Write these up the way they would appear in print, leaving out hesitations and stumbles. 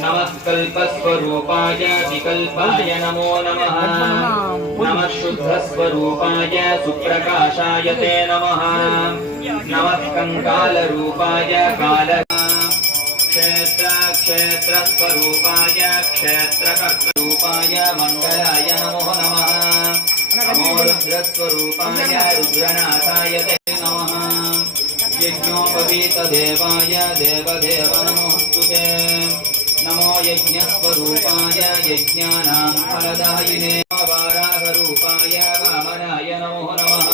नमः कल्पस्वरूपाय विकल्पाय नमो नमः। नमः शुद्धस्वरूपाय सुप्रकाशाय ते नमः। नमः कंकालरूपाय काल क्षेत्रस्वरूपाय क्षेत्रकर्तरूपाय मंगलाय नमो नमः। नमो रुद्रस्वरूपाय रुद्रनाथाय ते नमः। यज्ञोपवीतदेवाय देवदेव नमोस्तुते। नमो यज्ञस्वरूपाय यज्ञानां फलदायिने वाराहरूपाय वामनाय नमो नमः।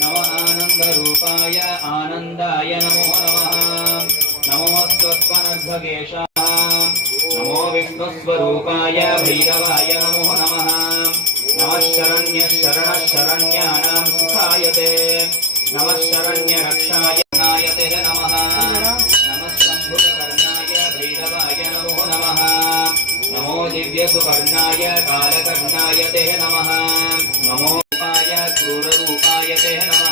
नमो आनन्दरूपाय आनन्दाय नमो नमः। नमो स्वस्वनर्भगेशाय नमो विष्णुस्वरूपाय भैरवाय नमो नमः। नमः शरण्यशरणशरण्यानां सुखाय ते। नमः शरण्यरक्षाय नायते नमः। नमः शम्भुकर्णाय भैरवाय नमो नमः। नमो दिव्यसुपर्णाय कालकर्णाय ते नमः। नमो रूपाय क्रूररूपाय ते नमः।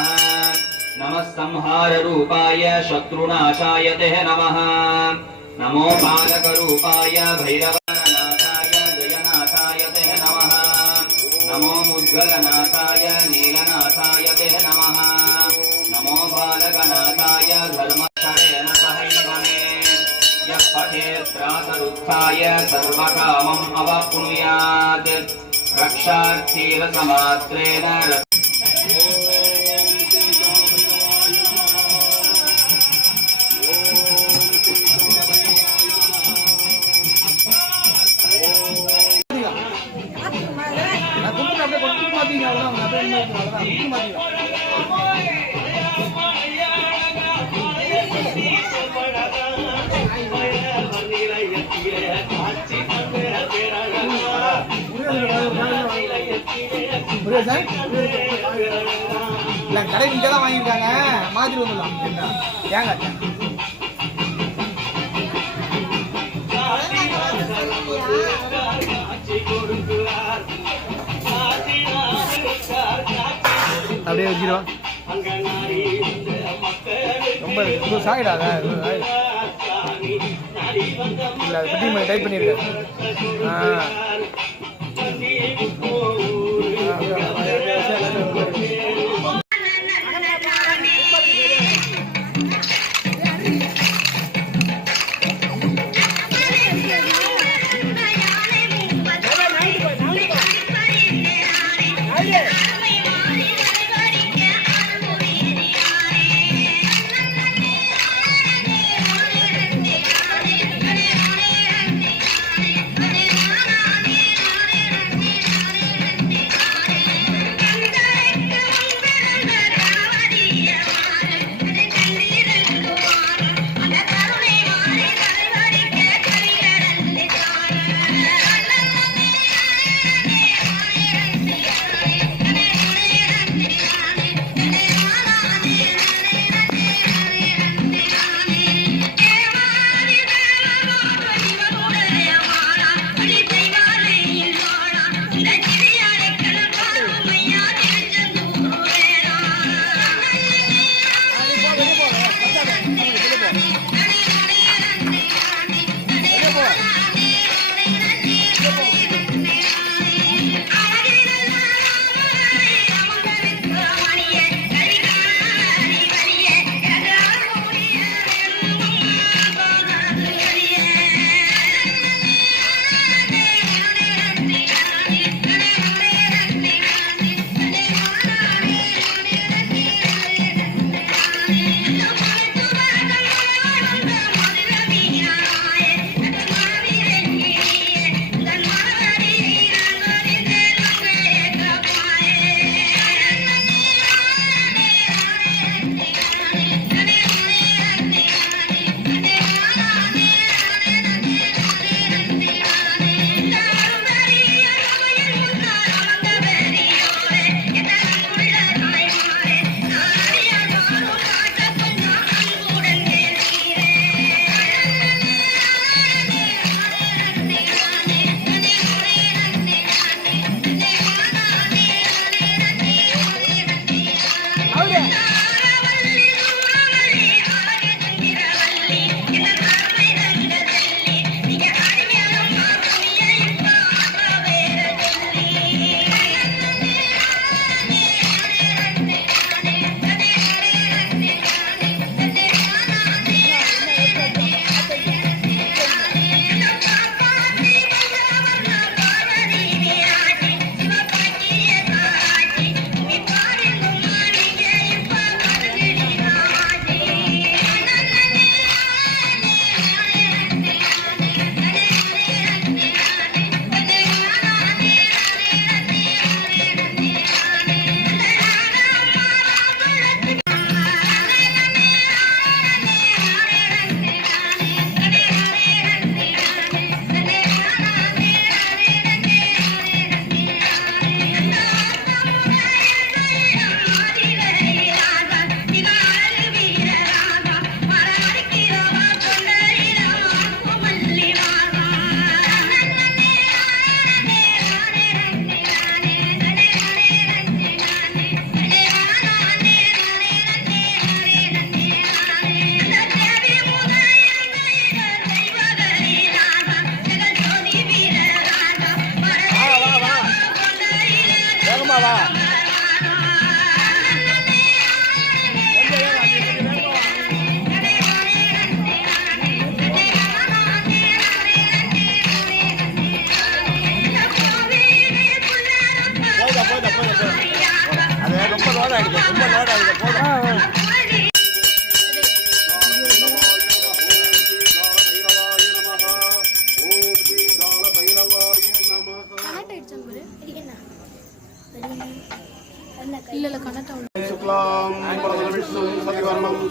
नमः संहाररूपाय शत्रुनाशाय ते नमः। नमो बालकरूपाय भैरवनाथाय जयनाथाय ते नमः। नमो मुद्गलनाथाय नीलनाथाय ते नमः। नमो बालकनाथाय धर्मक्षरेण सहैव मे। यः पठेत् प्रातरुत्थाय सर्वकामम् अवाप्नुयात्। रक्षार्थीरसमात्रेण கடை இங்கே தான் வாங்கியிருக்காங்க. மாதிரி வந்துடலாம் ஏங்க அப்படியே வச்சிருவோம். ரொம்ப சாயிடாத இல்லை பற்றி டைப் பண்ணியிருக்கேன்.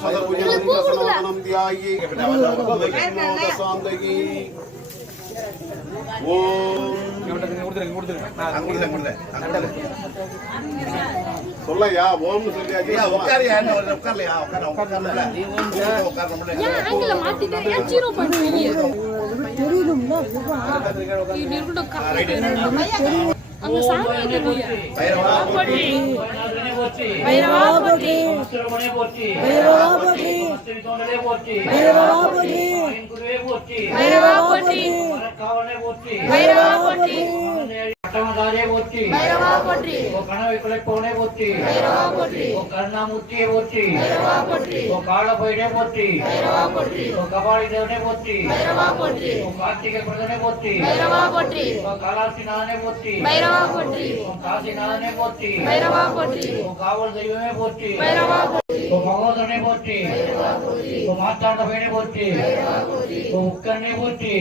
சதர்புஜனம் தியாயி சாந்தகி ஓம் சொல்லையா ஓம்னு சொல்லியாச்சு உட்காரியா உட்கார்லையா உட்கார்ல அங்க சாமி இருக்கு பைரவா போற்றி பைரவா போற்றி சுரமணே போற்றி பைரவா போற்றி மஸ்திரிதோண்டலே போற்றி பைரவா போற்றி குருவே போற்றி பைரவா போற்றி காவலே போற்றி பைரவா போற்றி அட்டமதாரே போற்றி பைரவா போற்றி ஓ கனவை குலைப்பவனே போற்றி பைரவா போற்றி ஓ கருணாமூர்த்தியே போற்றி பைரவா போற்றி ஓ காலபைரே போற்றி பைரவா போற்றி ஓ கபாலி தேவனே போற்றி பைரவா போற்றி ஓ கார்த்திகை பிரதனே போற்றி பைரவா போற்றி ஓ காலாசிநாதனே போற்றி பைரவா போற்றி ஓ காசிநாதனே போற்றி பைரவா போற்றி ஓ காவல் தெய்வமே போற்றி பைரவா போற்றி ஓ மகோதரனே போற்றி ஓ மாத்தாண்டபையனே போற்றி ஓ உக்கரனே போற்றி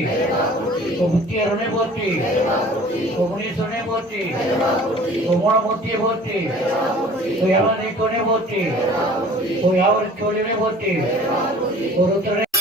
ஓ புத்தியரனே போற்றி ஓ முனீஸ்வரனே போற்றி ஓ மூலமூர்த்தியே போற்றி ஓ யாவனைக்கோனே போற்றி ஓ யாவருக்கோனே போற்றி ஓ ருத்ரனே